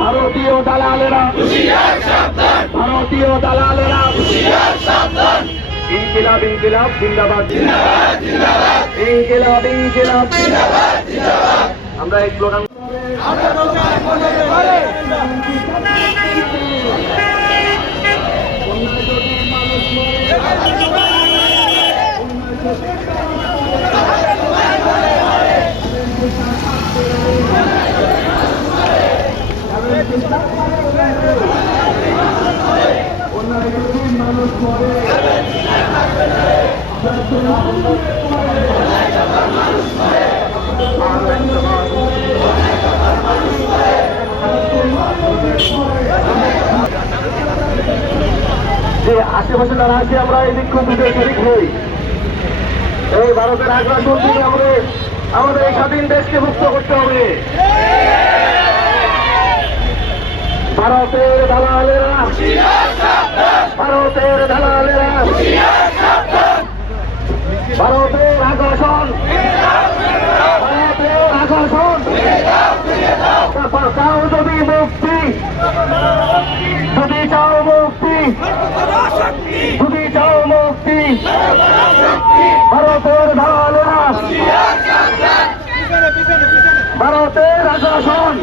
ভারতীয় দালালেরা ইনকিলাব ইনকিলাব জিন্দাবাদ, ইনকিলাব ইনকিলাব। আমরা এই স্লোগান যে আশেপাশে যারা আছে আমরা এই বিক্ষোভ শরিক হই। এই ভারতের আগ্রাসন থেকে আমাদের এই স্বাধীন দেশকে মুক্ত করতে হবে। ভারতের দালালেরা ভারতের আগ্রাসন চাও যদি মুক্তি, যদি চাও মুক্তি, যদি চাও মুক্তি, ভারতের দালালেরা ভারতের আগ্রাসন